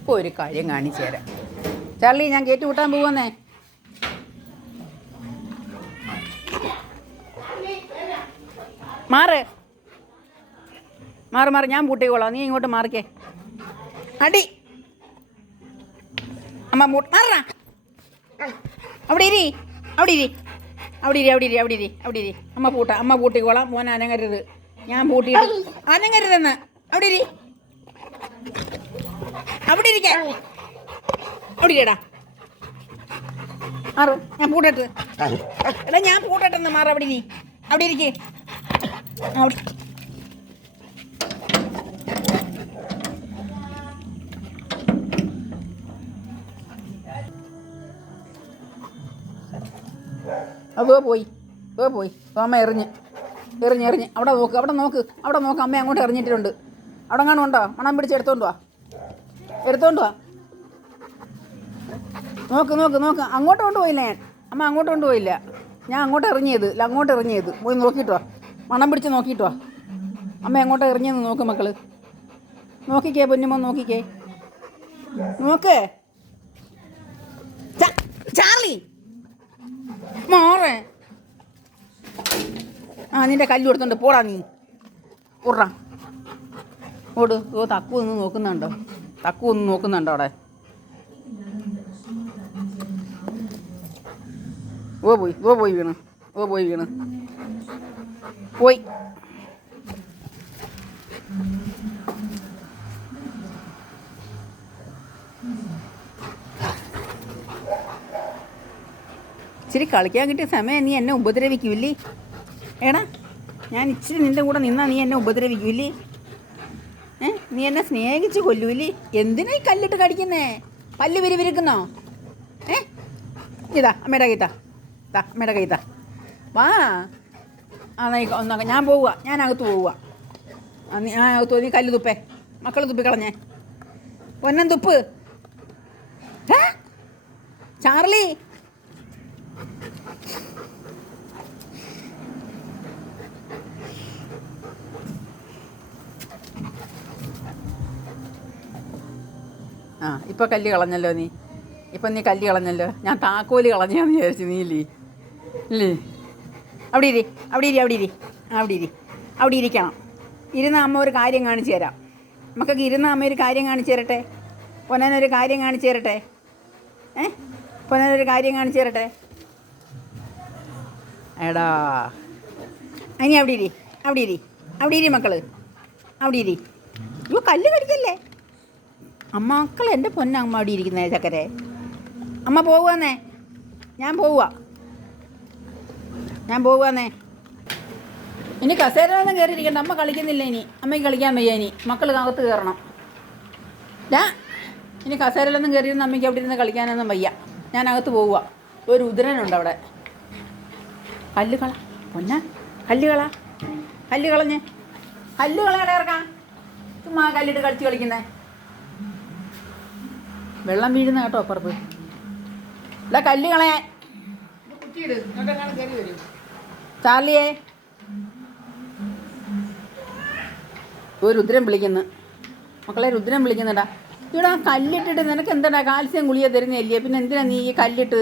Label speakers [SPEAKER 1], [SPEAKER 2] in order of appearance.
[SPEAKER 1] ഇപ്പോൾ ഒരു കാര്യം കാണിച്ചു തരാം. ചാർലി ഞാൻ കയറ്റി കൂട്ടാൻ പോവുന്നേ. മാറ്. മാറി മാറി. ഞാൻ പൂട്ടിക്കോളാം. നീ ഇങ്ങോട്ട് മാറിക്കേ. അടി. അമ്മ മാറാ അവിടെ ഇരി. അവിടെ ഇരി. അവിടെ ഇരി അവിടെ ഇരി അവിടെ ഇരി അവിടെ ഇരി. അമ്മ പൂട്ട. അമ്മ പൂട്ടിക്കോളാം. മോൻ അനങ്ങരുത്. ഞാൻ പൂട്ടിയിട്ട് അനങ്ങരുതെന്ന്. അവിടെ ഇരി. അവിടെ ഇരിക്കേ. അവിടെ ഇരിക്കടാ. മാറു ഞാൻ പൂട്ടട്ട് എടാ ഞാൻ പൂട്ടട്ടെന്ന് മാറ അവിടെ നീ അവിടെ ഇരിക്കേ. അവിടെ. അത് പോയി അത് പോയി. അമ്മ എറിഞ്ഞ് എറിഞ്ഞ് എറിഞ്ഞ്. അവിടെ നോക്ക് അവിടെ നോക്ക് അവിടെ നോക്ക്. അമ്മ അങ്ങോട്ട് എറിഞ്ഞിട്ടുണ്ട്. അവിടെ കാണും ഉണ്ടോ? മണം പിടിച്ച് എടുത്തോണ്ട് വാ. എടുത്തോണ്ട് വാ. നോക്ക് നോക്ക് നോക്ക്. അങ്ങോട്ട് കൊണ്ടുപോയില്ല ഞാൻ. അമ്മ അങ്ങോട്ട് കൊണ്ടുപോയില്ല ഞാൻ അങ്ങോട്ട് എറിഞ്ഞത് ഇല്ല അങ്ങോട്ട് എറിഞ്ഞത് പോയി നോക്കിയിട്ട് വാ. മണം പിടിച്ച് നോക്കിയിട്ട് വാ. അമ്മ അങ്ങോട്ട് ഇറങ്ങിയെന്ന് നോക്ക് മക്കൾ. നോക്കിക്കേ പൊന്നുമോ നോക്കിക്കേ. നോക്ക്. ചാർലി. മോറേ. ആ നിന്റെ കല്ല് കൊടുത്തുണ്ട് പോടാ നീ. ഓടാ ഓട് ഓ തക്കു നോക്കുന്നുണ്ടോ? തക്കു ഒന്ന് നോക്കുന്നുണ്ടോ അവിടെ? ഓ പോയി ഓ പോയി വീണ് ഓ പോയി വീണ്. പോയി. ഇച്ചിരി കളിക്കാൻ കിട്ടിയ സമയം നീ എന്നെ ഉപദ്രവിക്കൂല്ലേ? എടാ ഞാൻ ഇച്ചിരി നിന്റെ കൂടെ നിന്നാ നീ എന്നെ ഉപദ്രവിക്കൂല്ലേ? നീ എന്നെ സ്നേഹിച്ച് കൊല്ലൂലി എന്തിനാ ഈ കല്ലിട്ട് കടിക്കുന്നേ? പല്ല് വിരിവിരിക്കുന്നോ ഏ? ഇതാ അമ്മയുടെ കൈത്താ. ഇതാ അമ്മയുടെ കൈത്താ. വാ. ആ ഒന്നാക്ക ഞാൻ പോവുക ഞാൻ പോവുക ഞാൻ അകത്ത് നീ കല്ല് തുപ്പേ. മക്കൾ തുപ്പിക്കളഞ്ഞേ പൊന്നൻ തുപ്പ്? ചാർലി. ആ ഇപ്പോൾ കല്ല് കളഞ്ഞല്ലോ നീ. ഇപ്പം നീ കല്ല് കളഞ്ഞല്ലോ. ഞാൻ താക്കോൽ കളഞ്ഞാന്ന് വിചാരിച്ചു നീ ഇല്ലേ? ഇല്ലേ? അവിടെ ഇരി അവിടെ ഇരി അവിടെ ഇരി അവിടെ ഇരി. അവിടെ ഇരിക്കണം. ഇരുന്ന അമ്മ ഒരു കാര്യം കാണിച്ചു തരാം. നമുക്കൊക്കെ ഇരുന്ന അമ്മ ഒരു കാര്യം കാണിച്ചു തരട്ടെ? പൊന്നനൊരു കാര്യം കാണിച്ചു തരട്ടെ? ഏ? പൊന്നനൊരു കാര്യം കാണിച്ചു തരട്ടെ? എടാ. ഇനി അവിടെ ഇരി അവിടെ ഇരി അവിടെ ഇരി മക്കൾ. അവിടെ ഇരി. അയ്യോ കല്ല് കടിക്കല്ലേ? അമ്മ മക്കൾ എന്റെ പൊന്ന അമ്മ അവിടെ ഇരിക്കുന്നേ ചക്കരെ. അമ്മ പോവാന്നേ ഞാൻ പോവുക. ഞാൻ പോവാന്നേ ഇനി കസേരയൊന്നും കയറിയിരിക്കണ്ട. അമ്മ കളിക്കുന്നില്ല ഇനി. അമ്മയ്ക്ക് കളിക്കാൻ വയ്യ ഇനി. മക്കൾ അകത്ത് കയറണം. ഞാൻ ഇനി കസേരയിലൊന്നും കയറിയിരുന്ന അമ്മയ്ക്ക് അവിടെ ഇരുന്ന് കളിക്കാനൊന്നും വയ്യ. ഞാൻ അകത്ത് പോവുക. ഒരു ഉദരനുണ്ട് അവിടെ. കല്ലുകള പൊന്ന കല്ലുകള കല്ലുകളഞ്ഞ് കല്ല് കളഞ്ഞ്. കല്ല് കളയട ഇറക്കാം ചുമ്മാ കല്ലിട്ട് കളിച്ച് കളിക്കുന്നേ. വെള്ളം വീഴുന്ന കേട്ടോ അപ്പുറത്ത്. ഇല്ല കല്ല് കളയാൻ കുറ്റിയിട് ഇങ്ങോട്ടെങ്ങാനും കയറി വരും ചാർലിയേ. ഒരു രുദ്രം വിളിക്കുന്നു. മക്കളെ രുദ്രം വിളിക്കുന്നുണ്ടാ. ഇവിടെ ആ കല്ലിട്ടിട്ട് നിനക്ക് എന്താടാ കാൽസ്യം ഗുളിക തരുന്നില്ലേ പിന്നെ എന്തിനാ നീ ഈ കല്ലിട്ട്?